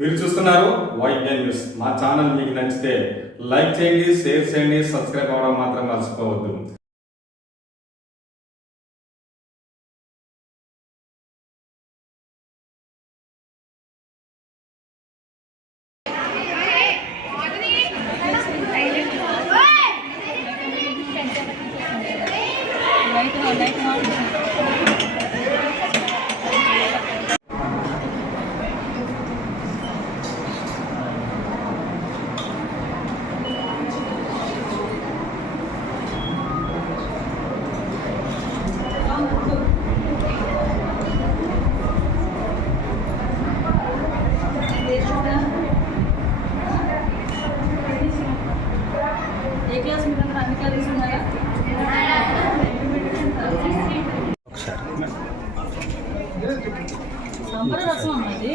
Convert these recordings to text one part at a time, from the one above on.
మీరు చూస్తున్నారు YN news. మా ఛానల్ మీకు నచ్చితే లైక్ చేయండి, షేర్ చేయండి, సబ్స్క్రైబ్ అవ్వడం మాత్రం మర్చిపోవద్దు. సాంబార్ రసం అన్నది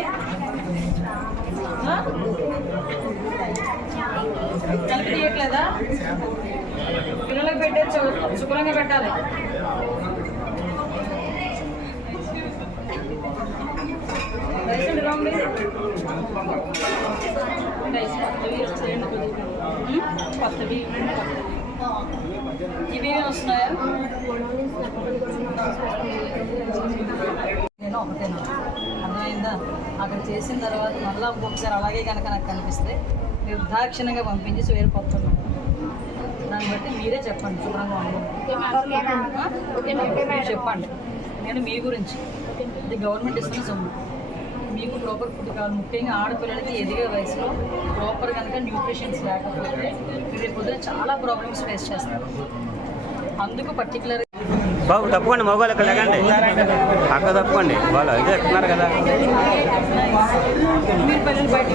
కలిపి తీయట్లేదా? పిల్లలకు పెట్టే శుభ్రంగా పెట్టాలి. రైస్ ఎంత రాండి? రైస్ కొత్తవి ఇవి వస్తున్నాయా? నేను ఒకటేనా అర్థమైందా? అక్కడ చేసిన తర్వాత మళ్ళీ ఒక్కొక్కసారి అలాగే కనుక నాకు కనిపిస్తే నిర్దాక్షిణంగా పంపించేసి వేరుపోతున్నాను. దాన్ని బట్టి మీరే చెప్పండి, శుభ్రంగా మీరు చెప్పండి. నేను మీ గురించి ఇది గవర్నమెంట్ ఇస్తున్న సొమ్ము, మీకు ప్రాపర్ ఫుడ్ కావాలి. ముఖ్యంగా ఆడపిల్లలకి ఎదిగే వయసులో ప్రాపర్ కనుక న్యూట్రిషన్స్ లేకపోతే రేపు పొద్దున చాలా ప్రాబ్లమ్స్ ఫేస్ చేస్తారు. అందుకు పర్టికులర్ బాబు తప్పకుండా మొబైల్ ఇక్కడ లేకండి, అక్కడ తప్పకుండా వాళ్ళు ఇదే ఎక్కుతున్నారు కదా. మీరు పిల్లలు బయట